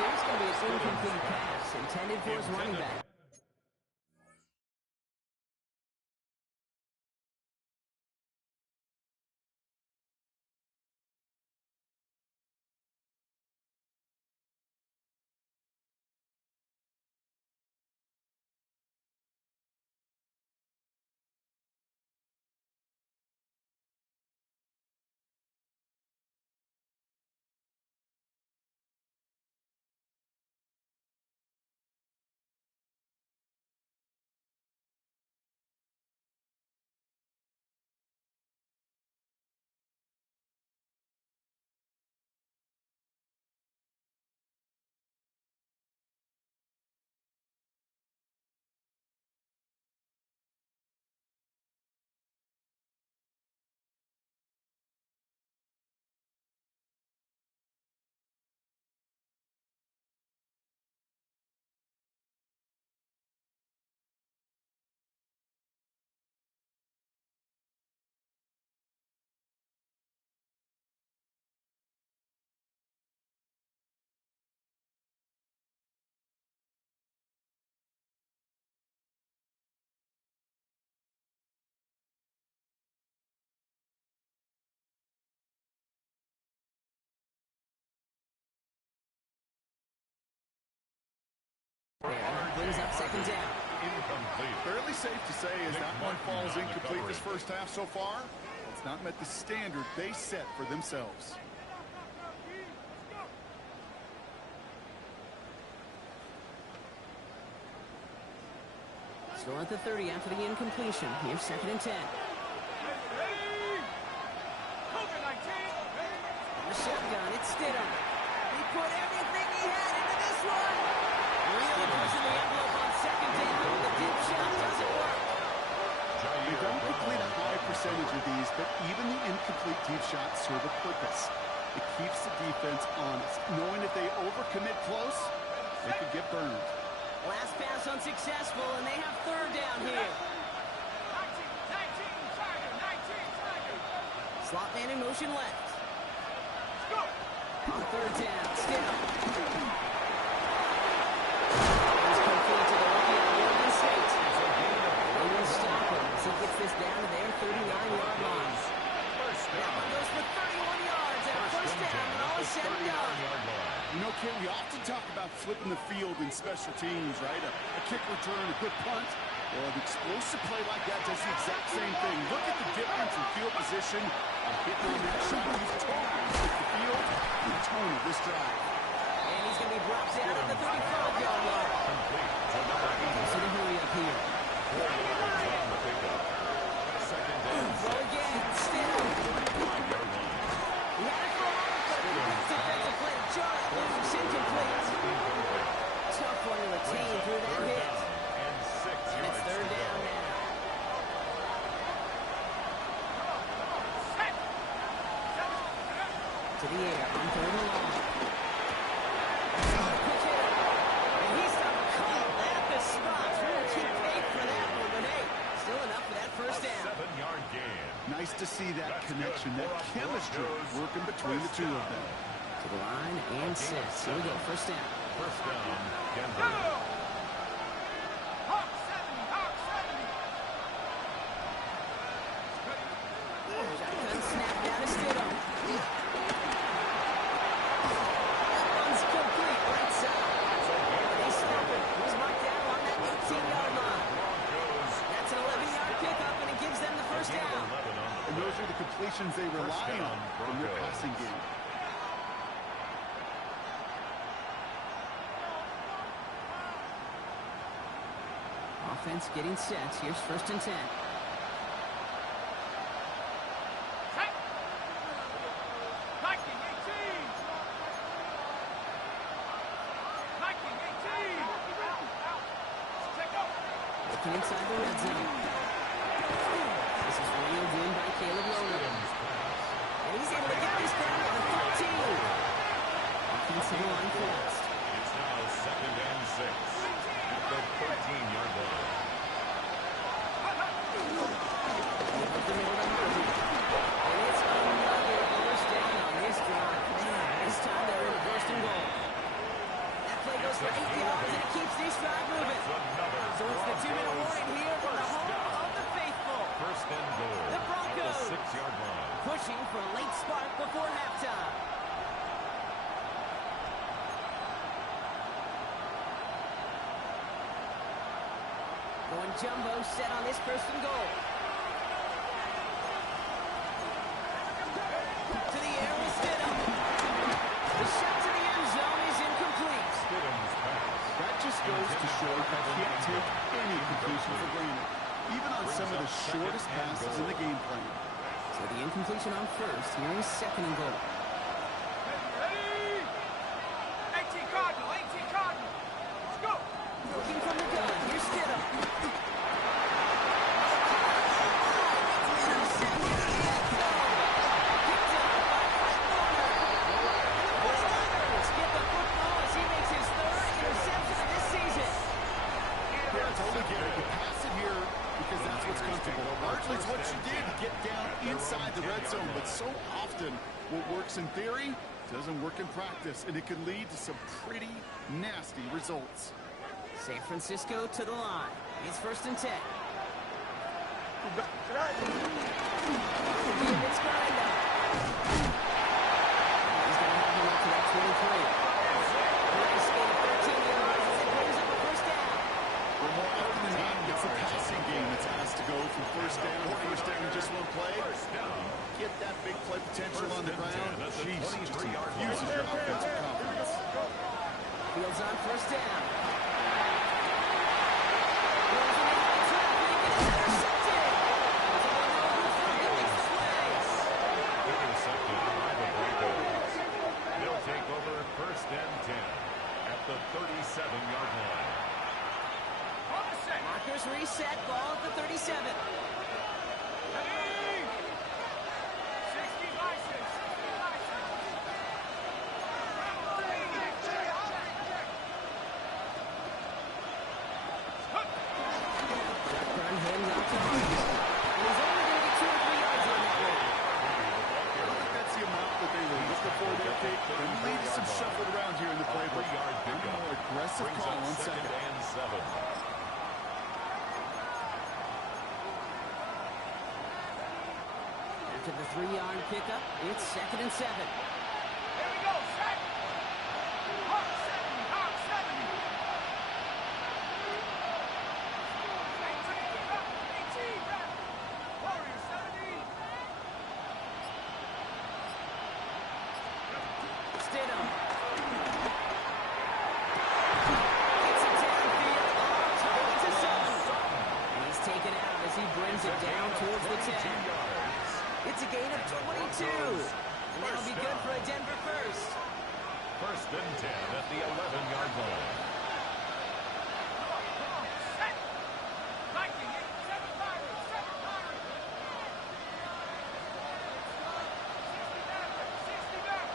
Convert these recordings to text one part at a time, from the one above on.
here. It's going to be an incomplete pass intended for his running back. Brings up second down. Incomplete. Fairly safe to say as that one falls incomplete this first half so far. It's not met the standard they set for themselves. Still at the 30 after the incompletion. Here's second and 10. The shotgun, it's Stidham. He put everything he had into this one. Really pushing the envelope on second down. The deep shot doesn't work. They don't complete a high percentage of these, but even the incomplete deep shots serve a purpose. It keeps the defense honest, knowing if they overcommit close, they could get burned. Last pass unsuccessful, and they have third down here. 19. Slot man in motion left. On third down, Stidham. It's complete to the rookie out of Oregon State. They will stop him as he gets this down to their 39-yard line. That one goes for 31 yards and a first down when all is said and done. You know, Kit, we often talk about flipping the field in special teams, right? A kick return, a good punt. Well, an explosive play like that does the exact same thing. Look at the difference in field position. Hitting on that shot, he's totally with the field and the tone of this drive. And he's going to be brought down at the 35-yard line. So the hurry up here. Throw again, Stidham. He had it for a moment, but defensive play to John. It's incomplete. Tough one to retain through that hit. And it's third down now. To the air on third and long. And he's done a couple at the spots. We'll keep pace for that one, but hey, still enough for that first down. 7-yard gain. Nice to see that connection, that chemistry working between the two of them. To the line and six. Here we go, first down. First down, Denver. Shotgun snap down to Stidham. Runs complete, right side. They stop it. He's marked down on that 18-yard line. That's an 11-yard pickup, and it gives them the first down. And those are the completions they rely on from their passing game. Offense getting set. Here's first and 10. Looking inside the red zone. This is reeled in by Caleb Loner. And he's able to get this down to the 13. Offensive line collapsed. It's now second and 6 at the 13-yard line. Up the middle of the margin. And it's another first down on this drive. Man, this time they're in first and goal. goes for 8 yards, and it keeps this drive moving. So it's the 2-minute warning here from the home of the faithful. First and goal. The Broncos. At the 6-yard line. Pushing for a late spark before halftime. Going jumbo set on this first and goal. To the air with Stidham. The shot to the end zone is incomplete. Stidham's pass. That just goes to show you can't take any completion for granted, even on some of the shortest passes in the game plan. So the incompletion on first. Here is second and goal. Ready? 18 Cardinal, 18 Cardinal. Let's go. Looking from the gun. Here's Stidham. Totally get it. You pass it here because that's what's comfortable. Largely it's what you did to get down inside the red zone, but so often what works in theory doesn't work in practice, and it can lead to some pretty nasty results. San Francisco to the line. It's first and 10. It's Grinder. He's going to have him up to that 23. Nice gain of 13 yards as it brings up a first down. Well, more often than not, it's the passing game that's asked to go from first down to first down in just one play. Get that big play potential on the ground. Jeez, just infuses your offensive confidence. Fields on first down. Intercepted by the Broncos. They'll take over first and 10 at the 37-yard line. Markers reset, ball at the 37. Ready? 60 license. Blackburn hands out to Hines. He's only going to get 2 or 3 yards on that one. I don't think that's the amount that they were looking for there, Kate. There may be some shuffled around here in the playbook. I'm a more aggressive call on second. And 7. After the 3-yard pickup, it's second and 7. Here we go. Set. Hawk 70. Hawk 70. 18 back. Warrior 70. Stidham. Gets it downfield, all tied to Sutton. And he's taken out as he brings it down towards the 10. It's a gain of 22. And that'll be good for a Denver first. First and 10 at the 11-yard line. Set. Viking 7 Pirates. 7 Pirates. 60 back.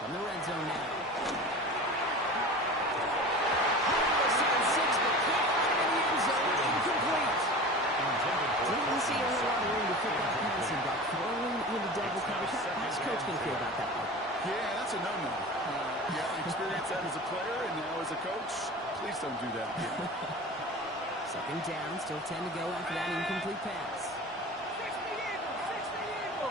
From the red zone now. Didn't see a whole lot of room to pick up passing, but throwing into double coverage. How's Coach going to feel about that one? Yeah, that's a no-no. Yeah, I experienced that as a player, and now as a coach, please don't do that again. Second down, still 10 to go after that incomplete pass. 60 Eagle.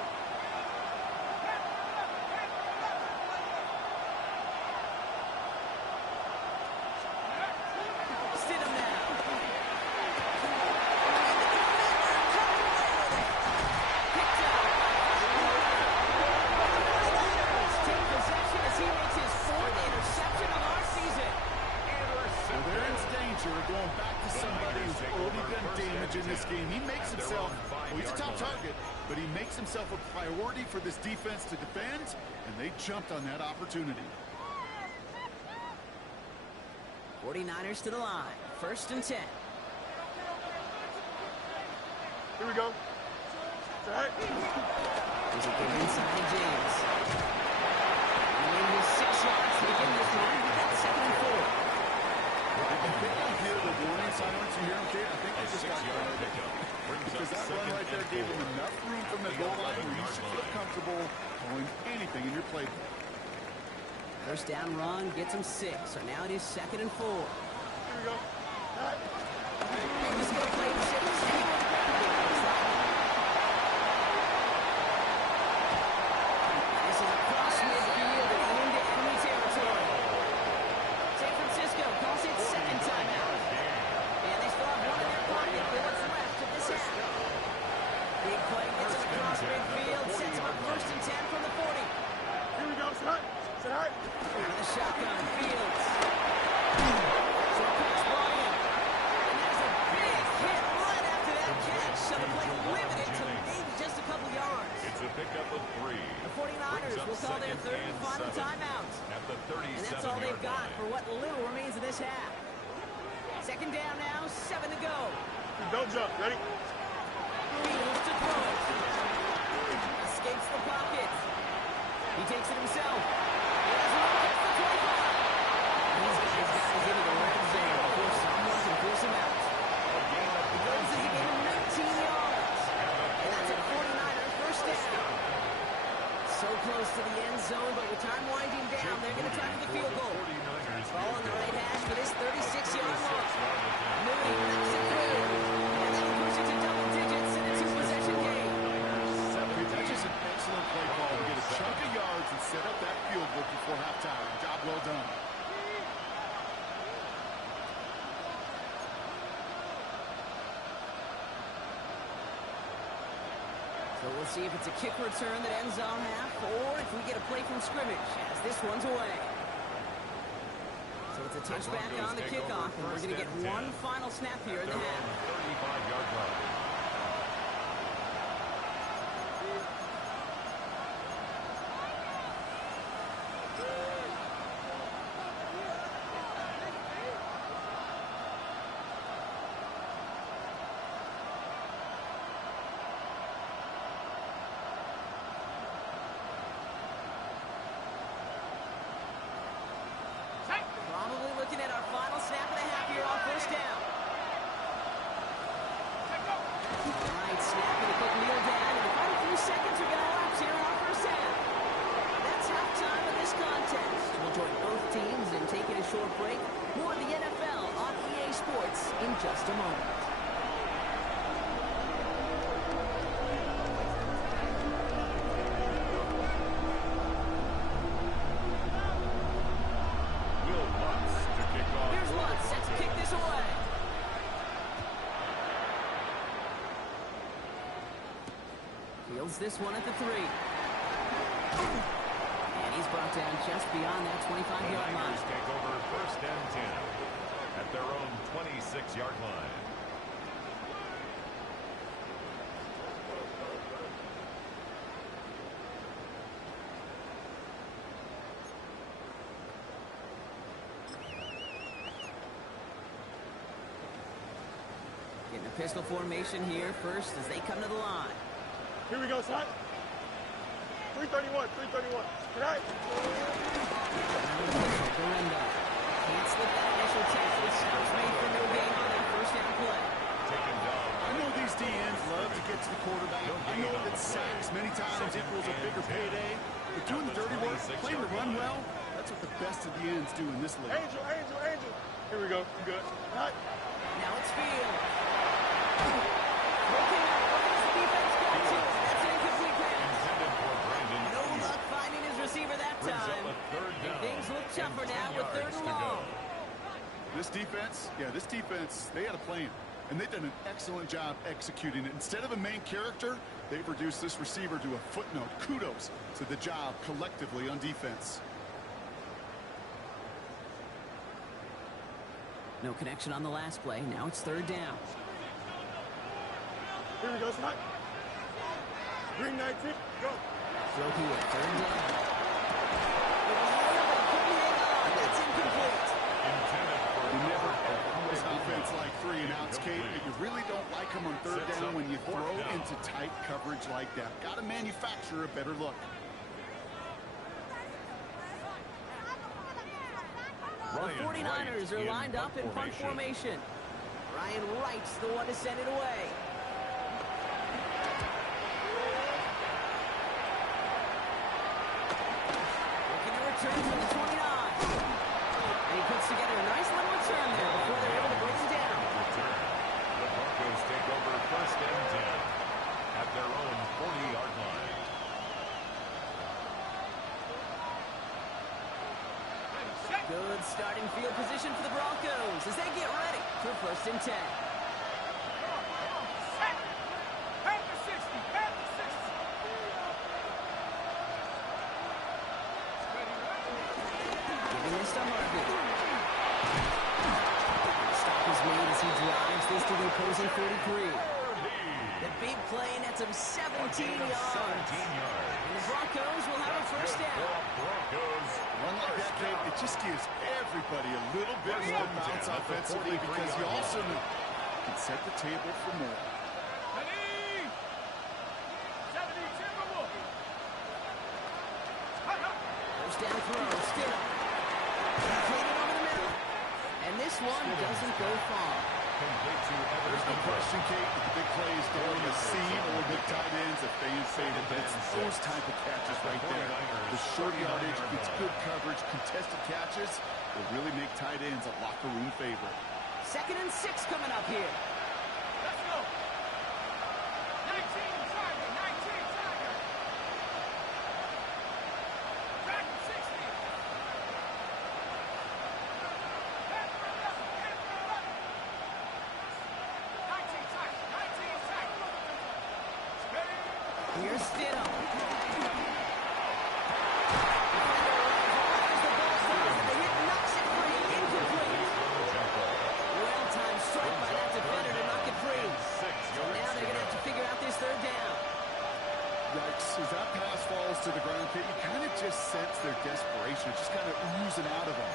Stidham now. Take possession as he makes his 4th interception of our season. Well, they're in danger of going back to somebody who's already done damage in this game. He makes himself, well, he's a top target, but he makes himself a priority for this defense to defend, and they jumped on that opportunity. 49ers to the line. First and 10. Here we go. Set. There's a give inside to James. And then with 6 yards to begin this one, that's second and 4. I think I hear the warning silence. You hear them, Kate? I think they just got Six-yard guarded. pickup brings up because that run right there gave him enough room from the goal line where you should feel comfortable throwing anything in your playbook. First down run gets him 6, so now it is 2nd and 4. Here we go. Right. He's going to play 6. This is across midfield and into enemy territory. San Francisco calls it 2nd timeout. And they still have one in their pocket for what's left of this half. Big play gets him across midfield, sets him up 1st and 10 from the 40. Here we go. Set. Set. Out of the shotgun, Fields. Short pass brought in. And there's a big hit right after that catch. So the play limited to maybe just a couple yards. It's a pickup of 3. The 49ers will call their 3rd and final timeout. At the 37-yard And that's all they've got line. for what little remains of this half. 2nd down now, 7 to go. Don't jump. Ready? Fields to throw it. Escapes the pocket. He takes it himself. He has one against the 25. These guys into the red zone before someone can force him out. He goes as he gained 19 yards. And that's a 49er first down. So close to the end zone, but with time winding down, they're going to try for the field goal. Ball on the right hash for this 36-yard mark. Mooney knocks it through. And then he pushes to double digits, and it's a possession game. That's just an excellent play call to get a chunk of yards and set up that field goal before halftime. Job well done. So we'll see if it's a kick return that ends on half, or if we get a play from scrimmage, as this one's away. So it's a touchback on the kickoff, and we're going to get one final snap here in the half. 35-yard line. Probably looking at our final snap and a half here on 1st down. All right, snap and a quick kneel down, and the final few seconds are going to elapse here in our 1st half. That's halftime of this contest. We'll join both teams in taking a short break. More of the NFL on EA Sports in just a moment. Here's Lutz set to kick this away. Fields this one at the 3. And he's brought down just beyond that 25-yard line. Niners take over 1st and 10 at their own 26-yard line. Getting a pistol formation here first as they come to the line. Here we go, son. 331. 331. Tonight. Correndo. Can't slip that initial tackle. Stops made for no gain on that 1st down play. Taken down. I know these DNs love to get to the quarterback. I know that sacks many times equals a bigger payday. But doing the dirty work, playing the run well, that's what the best of the ends do in this league. Angel. Here we go. You good? Tonight. Now it's Field. Looking up right as the defense got to it. That's an incomplete pass. Intended for Brandon No Fields. luck finding his receiver that Brings up time. a 3rd And down. things look tougher now with 3rd and to go. long. This defense, they had a plan. And they've done an excellent job executing it. Instead of a main character, they've reduced this receiver to a footnote. Kudos to the job collectively on defense. No connection on the last play. Now it's 3rd down. Here we go, son. Green 19. Go. Throw here. 3rd down. That's incomplete. Intended for You never ever this offense like 3 and outs, Kate, but you really don't like them on 3rd down when you throw into tight coverage like that. Got to manufacture a better look. The 49ers are lined up in punt formation. Ryan Wright's the one to send it away. as they get ready for 1st and 10. Set. Half the 60. Half the 60. Giving this to Harvey. Stop is made as he drives this to the opposing 43. The big play nets him 17 yards. And the Broncos will have a 1st down. One like that, Kate, it just gives everybody a little bit more bounce offensively because you also know you can set the table for more. Ready. 70 Timberwolves. 1st down throw, still. Completed over the middle. And this one doesn't go far. There's no question, Kate, that the big play is going to seam or big tight ends if they favorite. But it's those type of catches right there. The short yardage, it's good coverage, contested catches will really make tight ends a locker room favorite. 2nd and 6 coming up here. Let's go. 19 Tiger. 19 Tiger. Back to 60. Half for 11. Half for 11. 19 Tiger. 19 Tiger. Ready. Here's Stidham. Well-timed strike by that defender to knock it free. So now they're going to have to figure out this 3rd down. Yikes, as that pass falls to the ground, Kate, you kind of just sense their desperation. It's just kind of oozing out of them.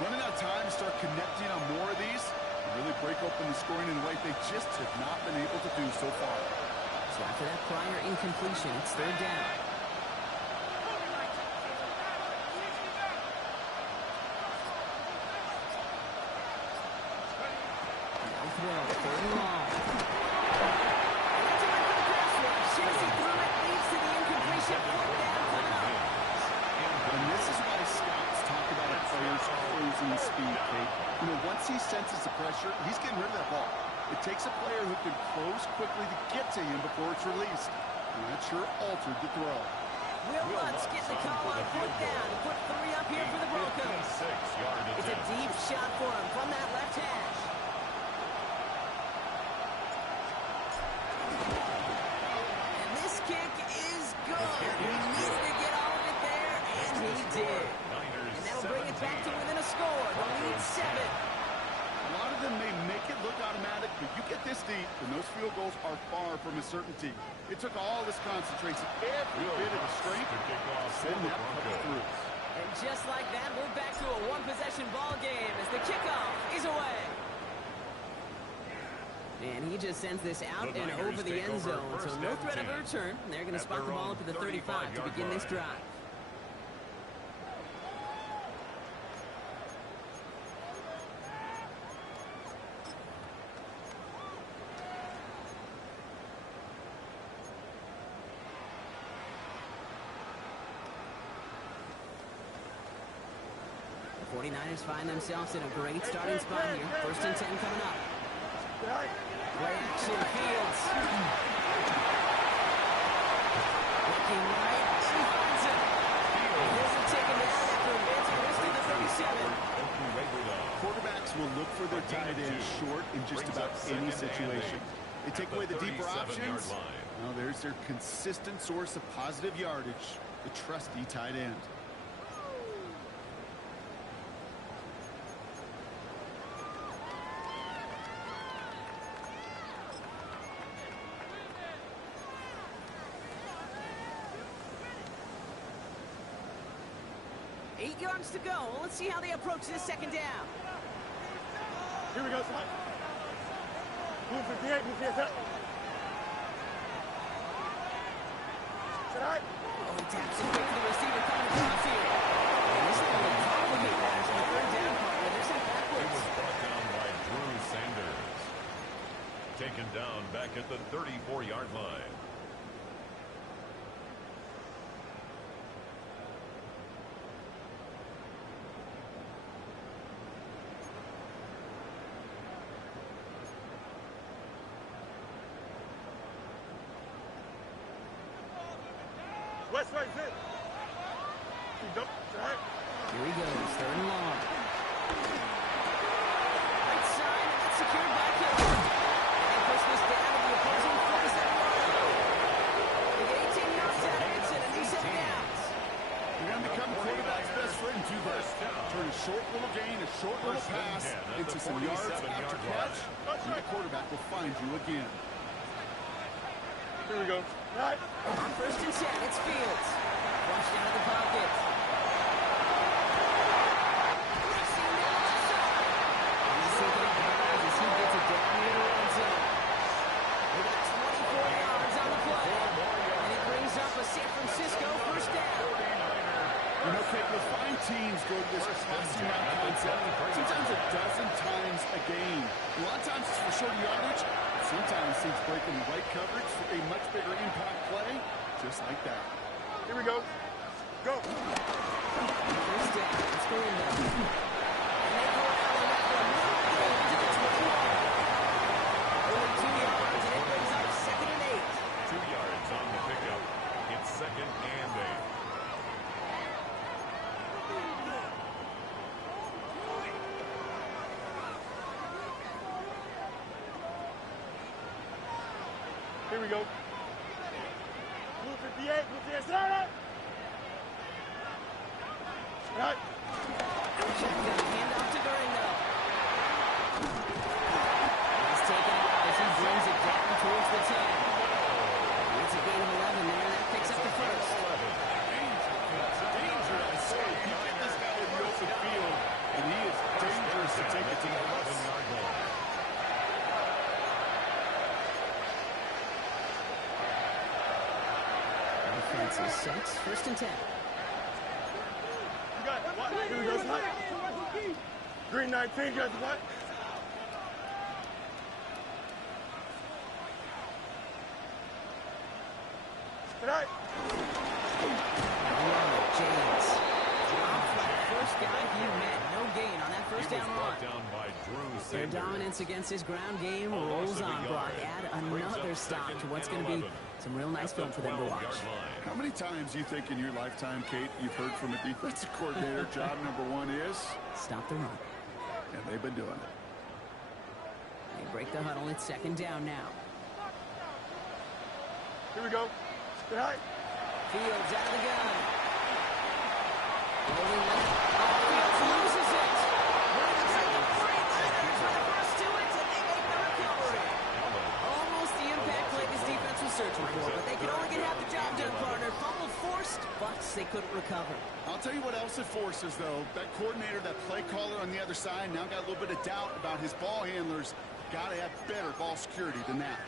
Running out of time to start connecting on more of these and really break open the scoring in a way they just have not been able to do so far. So after that prior incompletion, it's 3rd down. Now throw, 3rd and long. Chasing through it leads to the incompletion. 4th down coming up. And this is why scouts talk about a player's closing speed, Kate. You know, once he senses the pressure, he's getting rid of that ball. It takes a player who can close quickly to get to him before it's released. And that sure altered the throw. Will Lutz getting the call on 4th down to put 3 up here for the Broncos. It's a deep shot for him from that left hash. And this kick is good. He needed to get all of it there, and he did. And that'll bring it back to within a score. The lead 7. A lot of them may make it look automatic, but you get this deep, and those field goals are far from a certainty. It took all this concentration, every bit of the strength, to send that puck through. And just like that, we're back to a one-possession ball game as the kickoff is away. And he just sends this out and over the end zone, so no threat of a return. They're going to spot the ball up at the 35 to begin this drive. The 49ers find themselves in a great starting spot here. 1st and 10 coming up. Play action, Fields. Looking right, she finds it. He isn't taken down after advancing this to the 37. Quarterbacks will look for their tight end short in just about any situation. They take away the deeper options. Well, there's their consistent source of positive yardage, the trusty tight end. Eight yards to go. Let's see how they approach this 2nd down. Here we go, son. Move 58, move 58. Tonight. Oh, he taps it quick to the receiver coming down the field. And this is going to complicate matters on the 3rd down partner. They're sent He backwards. was brought down by Drew Sanders. Taken down back at the 34-yard line. West right zip. Here he goes, 3rd and long. secured back here. And push this down to the opposing 47-yard line. They get 18 yards out of it, and a new set of downs. You're going to become quarterback's best friend, too, guys. Turn a short little gain, a short little pass into some yards after catch, and the quarterback will find you again. Here we go. Right. On first and 10, it's Fields. Flushed out of the pocket. Racing down the side. He's taking it back as he gets it down near the end zone. They got 24 yards on the play. And it brings up a San Francisco first down. You know, Kate, you'll find teams go to this passing route concept sometimes a dozen times a game. A lot of times it's for shorter yardage. Sometimes teams break in the right coverage for a much bigger impact play, just like that. Here we go. Go. First down. It's going down. And they go out on that one. Into the 21. Only 2 yards, and it brings up second and 8. 2 yards on the pickup. It's second and 8. Here we go. Blue 58, blue 58, right. Right. Shotgun handoff to Durango. He's taken out as he brings it down towards the 10. It's a gain of 11 there, and that picks up the first. Danger, I say. You get this guy in the open field, and he is dangerous to take it to the 11-yard line. Defense is 6, first and 10. You got what? Here we go. What? Green 19, you got what? Tonight. James. Dropped for the first guy he met. No gain on that first down run. Down by Drew Their Sanders. dominance against his ground game rolls on, Brock. Add another stop to what's going to be some real nice film for them to watch. How many times do you think in your lifetime, Kate, you've heard from a defensive coordinator, job number 1 is? Stop the run. And they've been doing it. They break the huddle. It's second down now. Here we go. Tonight. Fields out of the gun. Rolling left. Fields loses it. Runs at the 49ers with the first to it, and they make the recovery. Almost the impact play this defense was searching for, but they could only get half the job done, partner. Fumble forced, but they couldn't recover. I'll tell you what else it forces, though. That coordinator, that play caller on the other side, now got a little bit of doubt about his ball handlers. Got to have better ball security than that.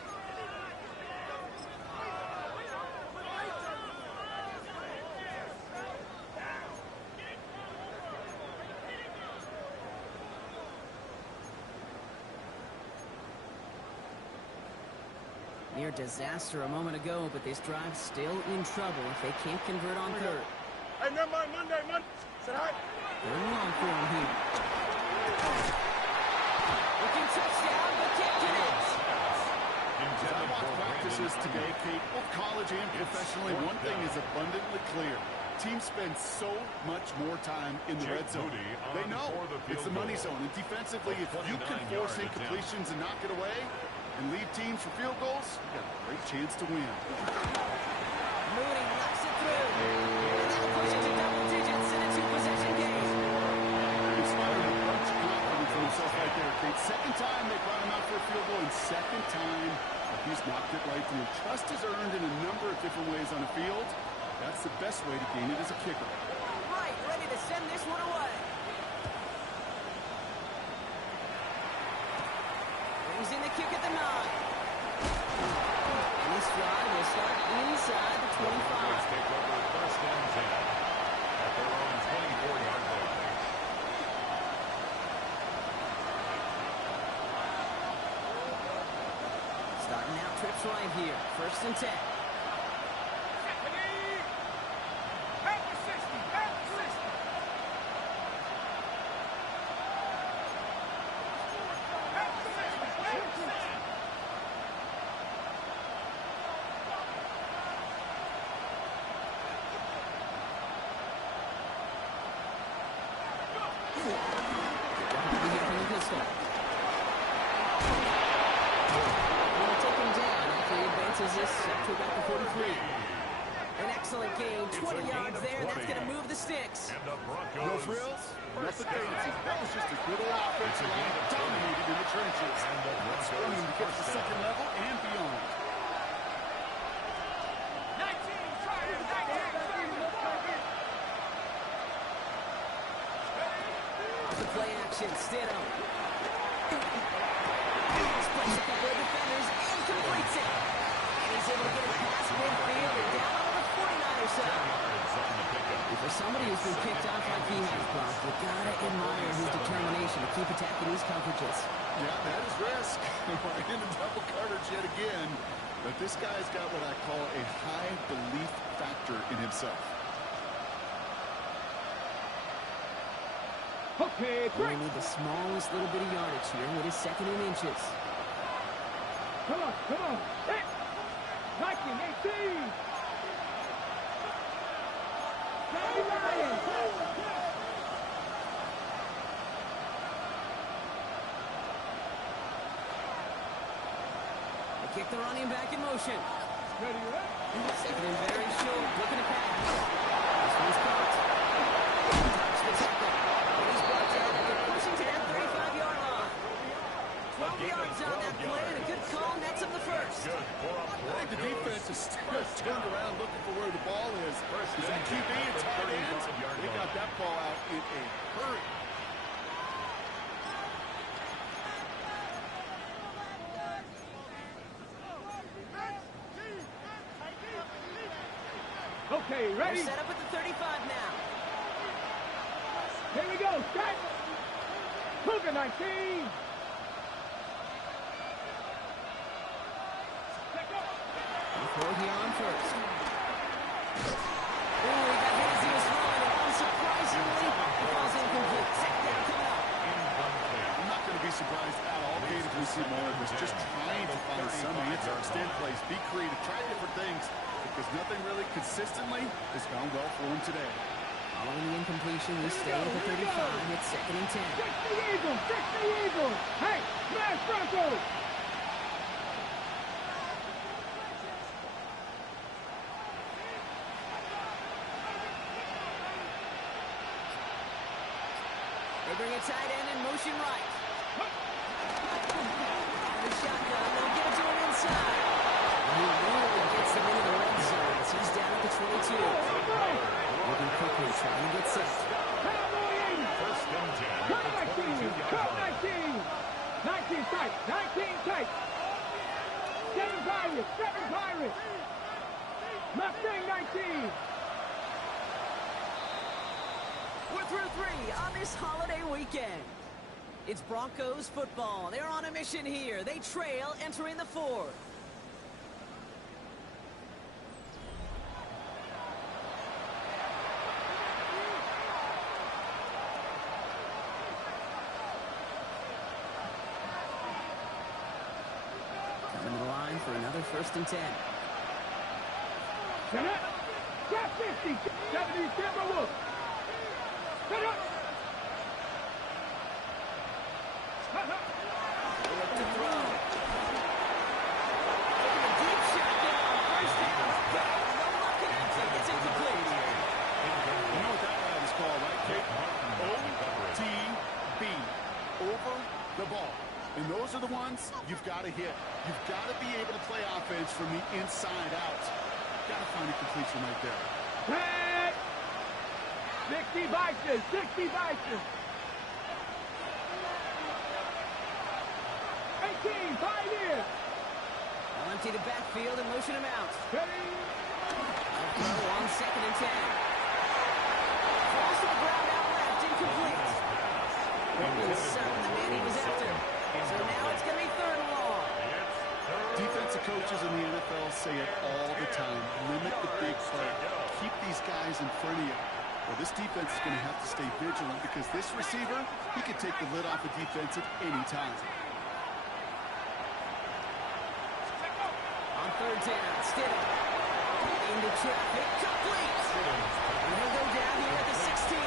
Near disaster a moment ago, but this drive's still in trouble if they can't convert on third. Hey, never mind. Monday. Say hi. They're long for him here. Looking touchdown, but can't connect. As I watched practices today, Kate, both college and professionally, one thing is abundantly clear. Teams spend so much more time in the red zone. They know it's the money zone. And defensively, if you can force incompletions and knock it away and lead teams for field goals, you got a great chance to win. Mooney knocks it through. That'll push it to double digits in a two-possession game. Inspiring a bunch of confidence in himself right there, Kate. Second time they brought him out for a field goal, and second time he's knocked it right through. Trust is earned in a number of different ways on the field. That's the best way to gain it as a kicker. Right, ready to send this one away. Brings in the kick at the 9. And this drive will start inside the 25. Take over first and 10 at their own 24-yard line. Starting out trips right here. First and 10. forces this up to about the 43. An excellent gain, 20 yards there, and that's going to move the sticks. And the Broncos. No frills, nothing fancy. That was just a good old offensive line that dominated in the trenches. And the That's Broncos running to get to the first second down. level and beyond. Off the play action, Stidham. Splits a couple of defenders and completes it. And he's able to get it past midfield and down on the 49er side. Yards on the pickup. And for somebody who's been kicked off like he has, Brock, you gotta admire his determination to keep attacking these coverages. Yeah, that is risk. We're in a double coverage yet again. But this guy's got what I call a high belief factor in himself. Okay, we need the smallest little bit of yardage here with his second and inches. Come on. Hey! 19, 18! Johnny Ryan! They kick the running back in motion. Ready, right? Second and very short, looking to pass. This one's caught. Touch the tackle. And he's brought down at the Washington 35-yard line. 12 yards on that play, and a good call nets him the first. Good for a I think the defense is still turned around looking for where the ball is. Is that QB and tight ends? They got that ball out in a hurry. Okay, They're ready? set up at the 35 now. Here we go, start! Cougar 19! McCoy here on first. Oh, he got hit as he was throwing, and unsurprisingly, he falls incomplete. Second down coming up. I'm not going to be surprised at all, Kate, if we see more of this. Just trying to find some answer. Extend plays, be creative, try different things, because nothing really consistently has gone well for him today. Following the incompletion, we stay at the 35. It's second and 10. 60 Eagles! Hey, smash Broncos! They bring a tight end in motion right. And the shotgun, they'll give it to him inside. And he really gets them into the red zone as he's down at the 22. Moving quickly, trying to get set. First and 10. Come 19! Come 19! 19 tight! 19 tight! 7 Pirates! Mustang 19! We're through 3 on this holiday weekend. It's Broncos football. They're on a mission here. They trail entering the 4th. Coming to the line for another first and 10. Set up! Got 50! 70 Timberwolves! Set up! Look to throw. Taking a deep shotgun. First down. Okay. No luck connecting. It's incomplete. You know what that route is called, right, Kate? OTB. Over the ball. And those are the ones you've got to hit. You've got to be able to play offense from the inside out. Got to find a completion right there. Hey! 60 Bison! 60 Bison! 18, Pioneer! They'll empty the backfield and motion him out. Ready? Throw on second and 10. Falls to the ground out left, incomplete. And Sutton, the man he was after. So now it's going to be third and long. Defensive coaches in the NFL say it all the time. Limit the big play. Keep these guys in front of you. Well, this defense is going to have to stay vigilant because this receiver, he can take the lid off a defense at any time. On third down, Stidham. Into traffic, complete. And he'll go down here at the 16.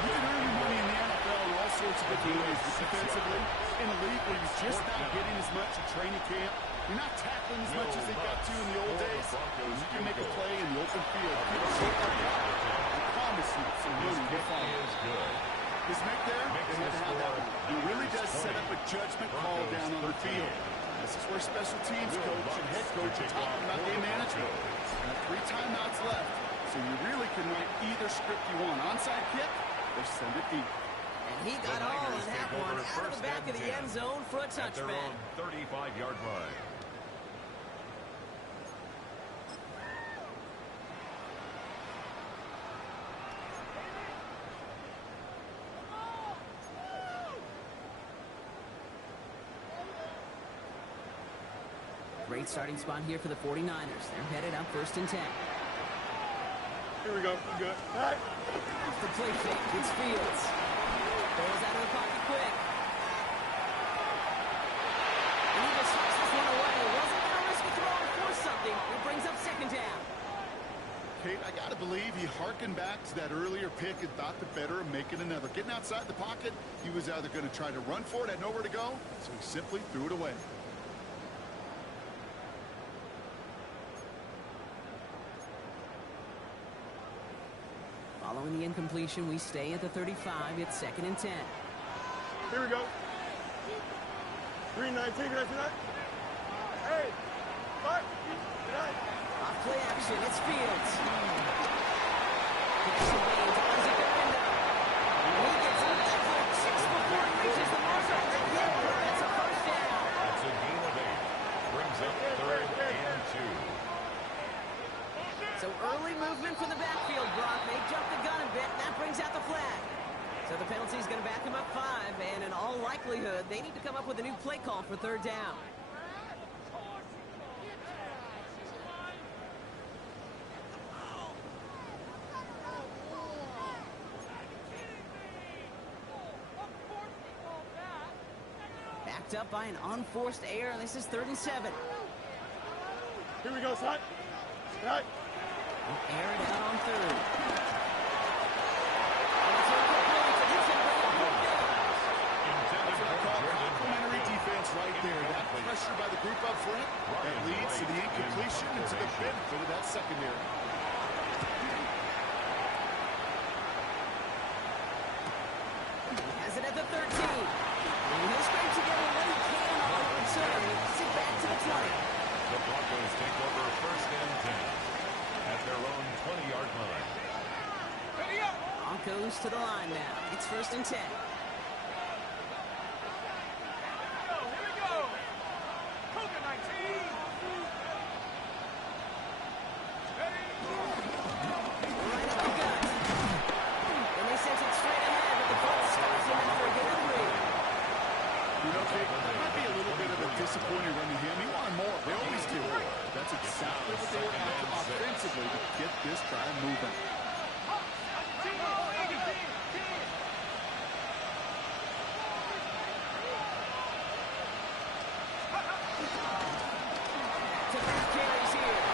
You can earn your money in the NFL in all sorts of different ways, but defensively, in a league where you're just not getting as much in training camp, You're not tackling as much as they got to in the old days. You can make a play in the open field. I promise you some really good fun. His make there, they had to have that one. He really does set up a judgment call down on the field. This is where special teams coach and head coach are talking about game management. Got 3 timeouts left, so you really can write either script you want. Onside kick or send it deep. And he got all of that one out of the back of the end zone for a touchback. 35-yard line. Great starting spot here for the 49ers. They're headed up 1st and 10. Here we go. Good. All right. Off the play fake, it's Fields. Throws out of the pocket quick. And he just swats this one away. Wasn't going to risk a throw or force something. It brings up 2nd down. Kate, I got to believe he harkened back to that earlier pick and thought the better of making another. Getting outside the pocket, he was either going to try to run for it, had nowhere to go, so he simply threw it away. Following the incompletion, we stay at the 35. It's 2nd and 10. Here we go. 319, can I see that? Hey, 5, 9. Off play action, it's Fields. Connection made to Ozzie Garindo. He gets out of that quick 6 before he reaches the marker. That's a 1st down. That's a gain of 8. Brings up 3rd and 2. So early movement from the backfield, Brock. They jumped the gun a bit, and that brings out the flag. So the penalty is going to back them up 5, and in all likelihood, they need to come up with a new play call for 3rd down. Backed up by an unforced error. This is 3rd and 7. Here we go, son. All right. Air it out on 3rd. Complimentary defense right there. That pressure by the group up front, that leads to the incompletion and to the benefit of that secondary. He has it at the 13. And he'll scrape together what he can on the return. He gets it back to the 20. The Broncos take over 1st and 10. At their own 20-yard line. Broncos to the line now. It's 1st and 10. Here we go. Cougar 19. Ready? Right up the gut. And they sent it straight ahead, but the ball stops him after a good 3. You know, Jake, that might be a little bit of a disappointing run to him. He wanted more. They always do. That's exactly what they were after offensively to get this drive moving. To back carries here.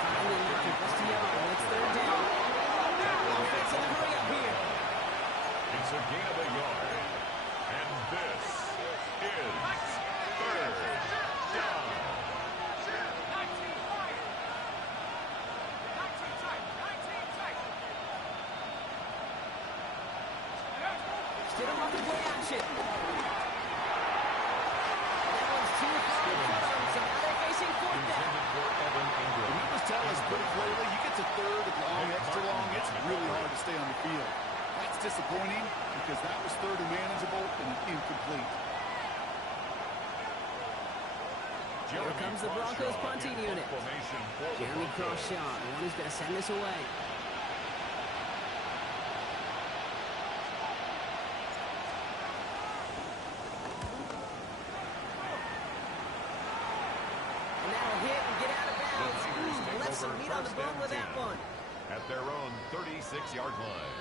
Finally, just a yard. It's 3rd down. Offense in the hurry up here. It's a gain of 1 yard. And this is 3rd down. Stood him off the play action. That one's too far to throw, so now they're facing 4th down. And you just tell us pretty clearly, you get to 3rd and long, extra long, it's really hard to stay on the field. That's disappointing because that was 3rd and manageable and incomplete. Here comes the Broncos punting unit. Jeremy Crawshaw, the one who's going to send this away. And that'll hit and get out of bounds. Left some meat on the bone with that one. At their own 36-yard line.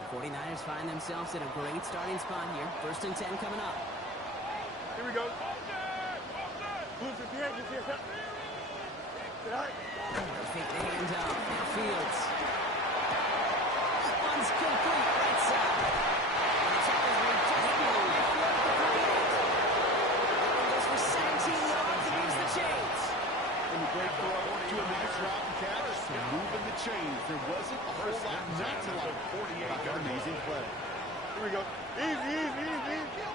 The 49ers find themselves in a great starting spot here. 1st and 10 coming up. Here we go. 258, you see it? Right. Take the handoff. Now Fields. That one's complete. Right side. And the tackles were just below midfield at the 38. That one goes for 17 yards and moves the chains. And a great throw to a nice route and catch. So moving the chains. There wasn't a whole lot not to like about that amazing play. Here we go. Easy.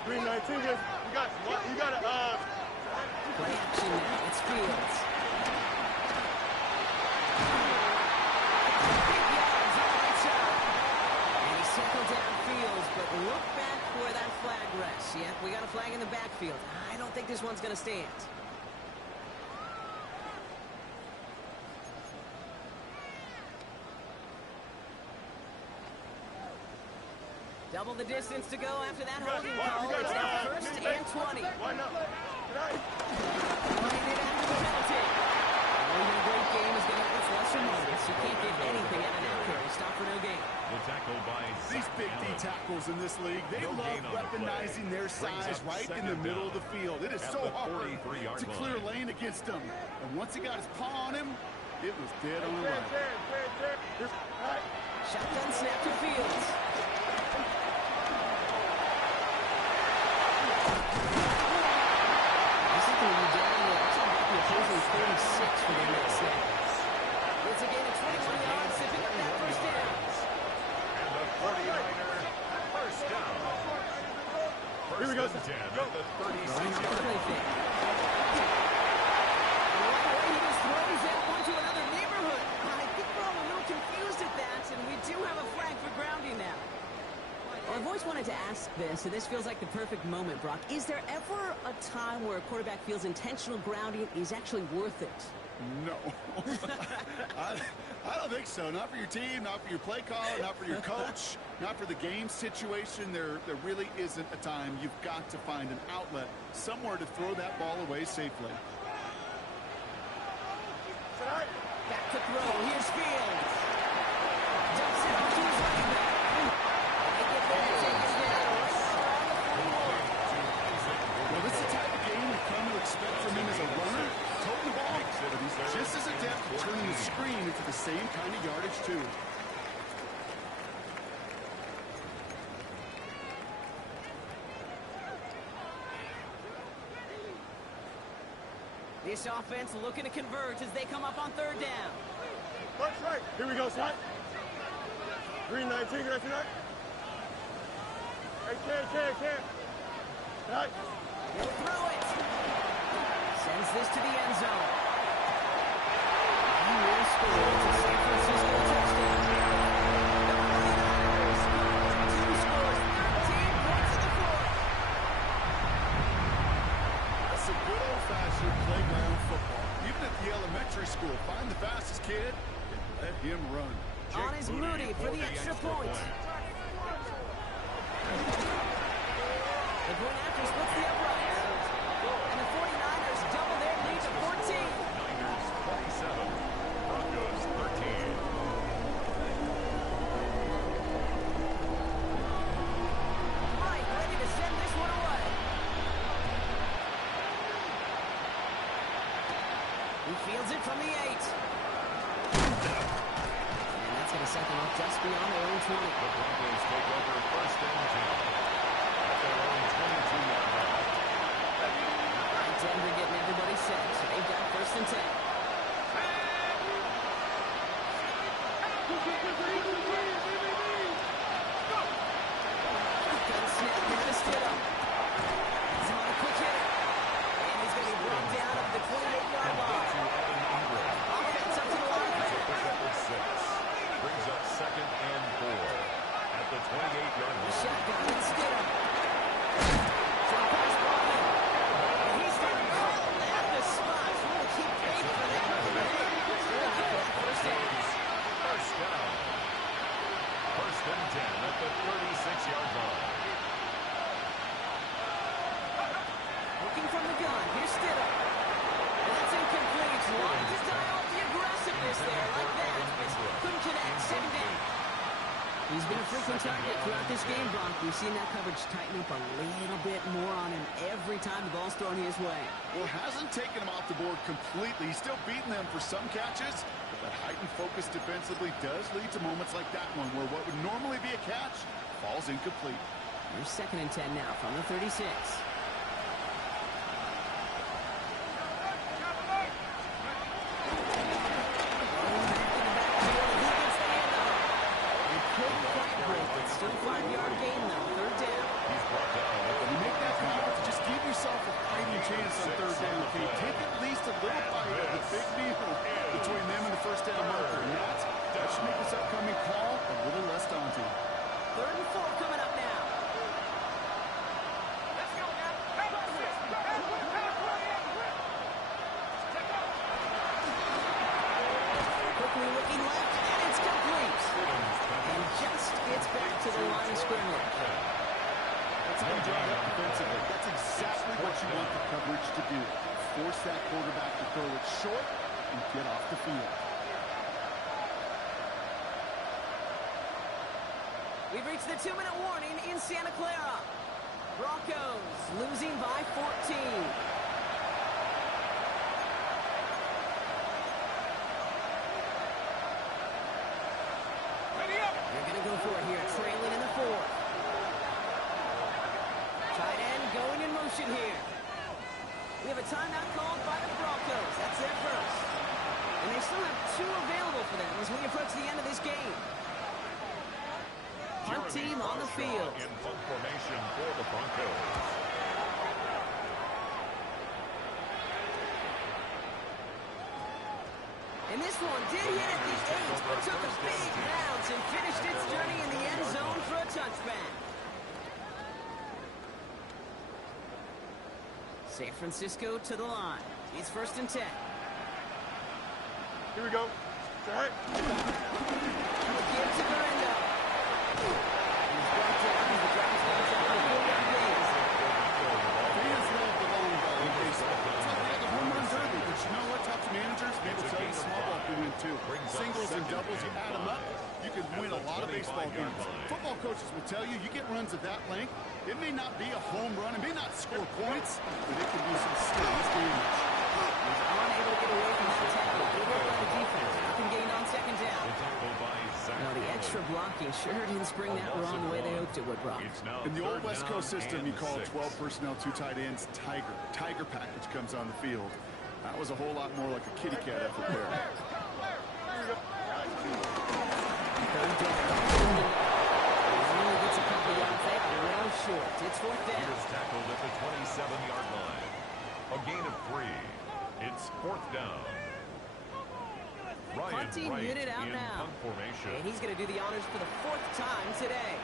319. You got to, Play action now. It's Fields. Big yards on the right side. And he settled down Fields, but look back where that flag rests. Yeah, we got a flag in the backfield. I don't think this one's going to stand. Double the distance to go after that holding call. It's now 1st and 20. why not? Right. Running it after the penalty. Even a great game is going to have its lesser moments. You can't get anything out of that carry. Stop for no gain. The tackle by These big D tackles in this league, they No love gain on the weaponizing their size right in the middle of the field. It is at so the hard 43-yard to clear line. lane against them. And once he got his paw on him, it was dead on Turn. arrival. Right. Shotgun snap to Fields. This is going to be down there. Actually, might be opposing 36 for the next snap. It's a gain of 21 yards to pick up that first down. And the 49er first down. Here we go. First and 10 at the Running 36-yard off the line. play fake. Right away, he just throws that one to another neighborhood. I think we're all a little confused at that, and we do have a flag for grounding now. Well, I've always wanted to ask this, and this feels like the perfect moment, Brock. Is there ever a time where a quarterback feels intentional grounding is actually worth it? No. I don't think so. Not for your team, not for your play caller, not for your coach, not for the game situation. There really isn't a time. You've got to find an outlet, somewhere to throw that ball away safely. Back to throw. Here's Fields. Dumps it off to his running back. They get there and take his down right around the 41. Well, this is the type of game you come to expect from him as a runner, toting the ball, but he's just as adept at turning the screen into the same kind of yardage, too. This offense looking to convert as they come up on third down. Punch right. Here we go, son. 319, right tonight. Hey, can. Right. He'll throw it. Sends this to the end zone. He will score. It's a San Francisco touchdown. The 49ers two scores, 13 points to the fourth. That's a good old-fashioned playground football. Even at the elementary school, find the fastest kid and let him run. On is Moody for the extra point. The point after splits the uprights. And the 49ers double their lead to 14. Niners 27, Broncos 13. Mike ready to send this one away. He fields it from the 8. And that's going to set them up just beyond their own 20. The Broncos take over first and 10 at their own 22-yard line. Denver getting everybody set, so they've got first and 10. Gun snap here to Stidham. He's on a quick hitter. And he's going to be brought down at the 28-yard line. Offense up to the line. Pick up with 6. Brings up second and 4 at the 28-yard line. Shotgun and Stidham. Short pass ball in. And he's going to call at the spot. target throughout this game, Brock. We've seen that coverage tighten up a little bit more on him every time the ball's thrown his way. Well, hasn't taken him off the board completely. He's still beating them for some catches, but that heightened focus defensively does lead to moments like that one where what would normally be a catch falls incomplete. Here's 2nd and 10 now from the 36. Still 5-yard gain, though. 3rd down. When you make that pass, just give yourself a fighting chance on 3rd down. Okay, take at least a little bite of the big deal between them and the 1st down marker. And that should make this upcoming call a little less daunting. 3rd and 4 coming up now. Quickly looking left, and it's complete. And just gets back to the line of scrimmage. That's how you draw it up defensively. That's exactly what you want the coverage to do. Force that quarterback to throw it short and get off the field. We've reached the 2-minute warning in Santa Clara. Broncos losing by 14. They're going to go for it here, trailing in the 4th. Tight end going in motion here. We have a timeout called by the Broncos. That's their first. And they still have 2 available for them as we approach the end of this game. Punt team on the field. In punt formation for the Broncos. And this one did hit at the 8, but took a big bounce and finished its journey in the end zone for a touchback. San Francisco to the line. It's 1st and 10. Here we go. Say hey. Give to Miranda. He's brought down as the Browns bounce out of 4-yard gains. Fans love the long ball in baseball. It's like they had the home run derby, but you know what? Talk to managers, they will tell you small ball can win too. Singles and doubles, you add them up, you can win a lot of baseball games. Football coaches will tell you, you get runs of that length, it may not be a home run, it may not score points, but it can do some serious damage. He's unable to get away from that tackle. Good work by the defense. Nothing gained on 2nd down. Now the extra blocking sure didn't spring that wrong the way they hoped it would, Brock. In the old West Coast system, you call 12 personnel, 2 tight ends, Tiger. Tiger package comes on the field. That was a whole lot more like a kitty cat effort there. 3rd down. Only gets a couple yards there, well short. It's 4th down. He is tackled at the 27-yard line. A gain of 3. It's 4th down. Punting Ryan unit out in now. punt formation. And he's going to do the honors for the 4th time today.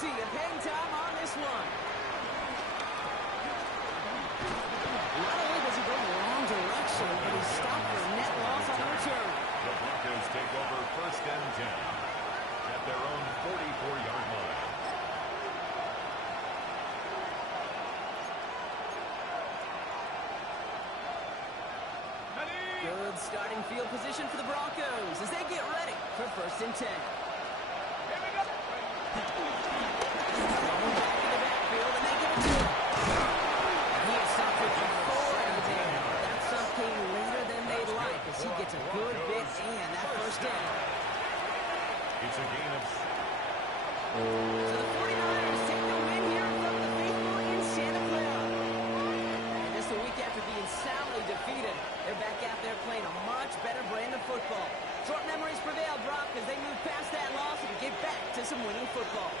Plenty of hang time on this one. Not only does he go in the wrong direction, but he's stopped for a net loss on the return. The Broncos take over 1st and 10 at their own 44-yard line. Good starting field position for the Broncos as they get ready for 1st and 10. Back in the backfield, and they give it to him. He is stopped with authority there. That stuff came later than they'd like as he gets a good bit in that 1st down. It's a gain of... So the 49ers take the win here in front of the faithful in Santa Clara. And just a week after being soundly defeated, they're back out there playing a much better brand of football. Short memories prevail, Brock, as they move past that loss and get back to some winning football.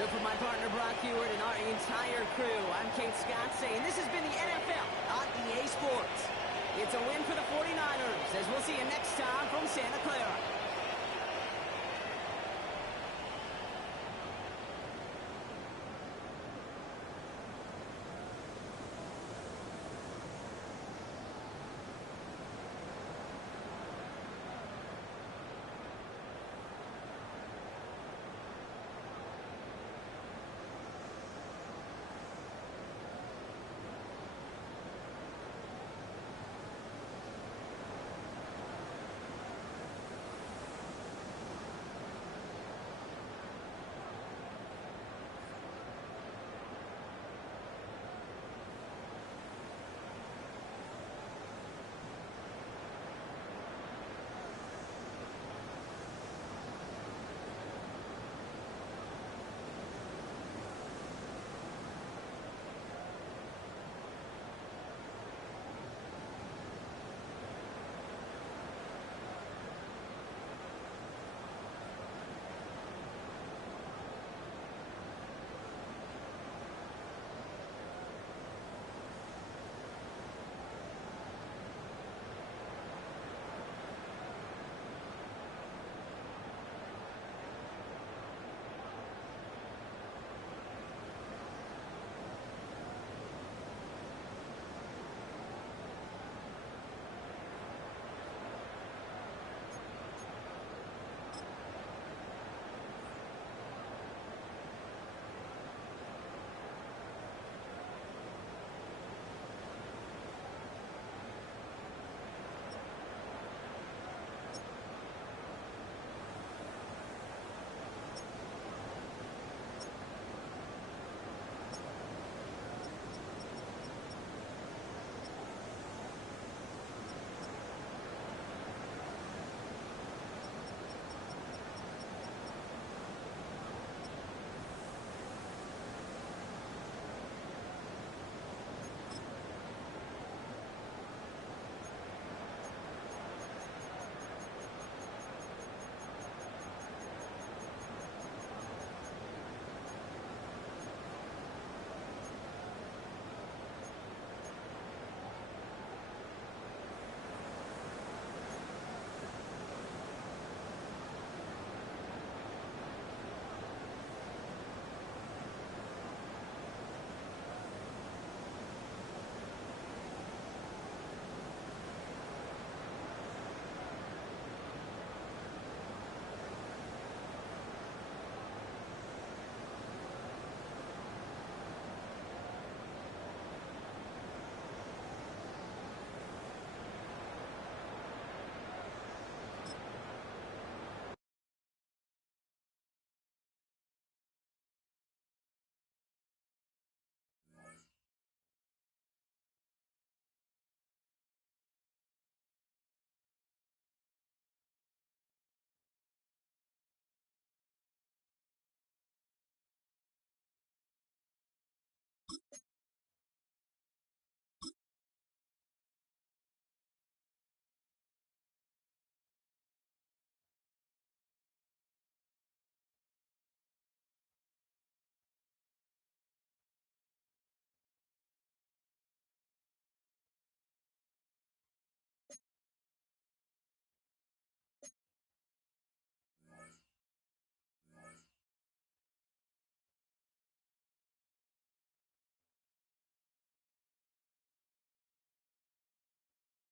So for my partner Brock Heward and our entire crew, I'm Kate Scott saying this has been the NFL on EA Sports. It's a win for the 49ers, as we'll see you next time from Santa Clara.